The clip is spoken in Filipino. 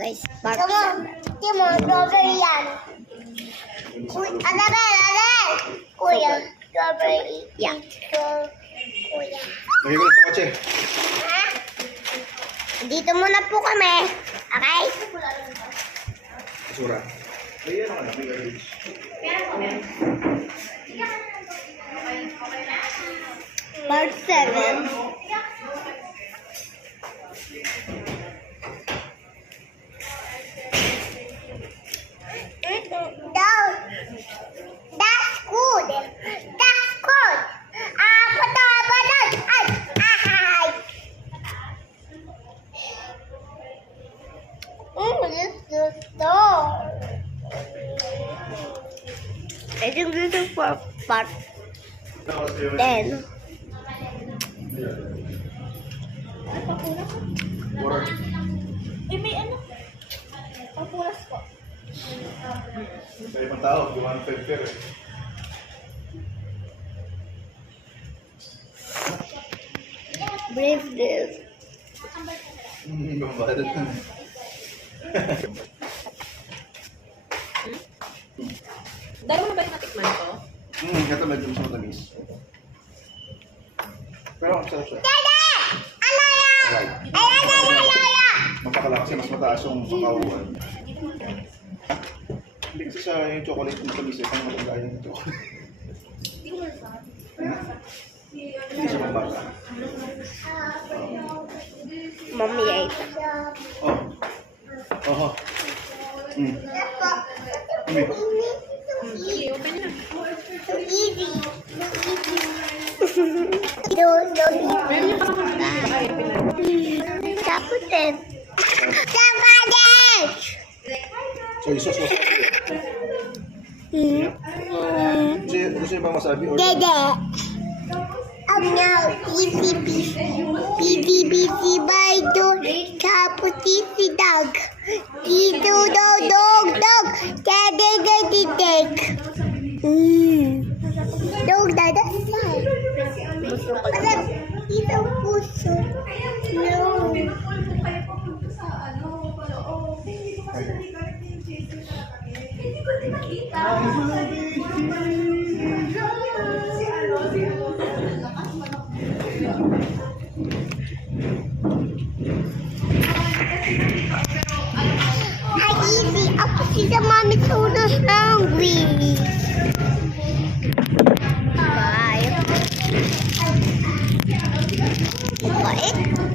Guys, part Timo, strawberry yan. Anabel! Kuya, strawberry. yeah. Kuya. Lagay ko na sa kotse. Ha? Dito muna po kami. Okay? Basura. Ay, ano ka na? May garbage. Part 7. That's good. That's good. This is the store. I think this is for part 10. Water. May ano? Pampulas po. May ibang tao, gawa ng pepper eh. Brave this. Babalat na. Dahil mo na ba yung natikman ko? Ito medyo mas matamis. Pero ang sarap siya. Alright. Mapakala kasi mas mataas yung pakauan. Hindi kasi sa yung chocolate yung matamis eh. Kaya matanda yung chocolate. Hindi siya mabasa. Mamaya ito. Oh. Oho. Umi. Okay, open na. Tapos din. So, isos wasabi. Gusto niyo bang wasabi? Or... Dede. Now, easy peasy. Busy, busy, by do. Tapos easy dog. Dito, dog, dog, dog. Dede, dede, deg. Dog, dada, side. Alam, isang puso. No. Ay, easy. Ako si sa mami soda's hungry. Bye. Okay.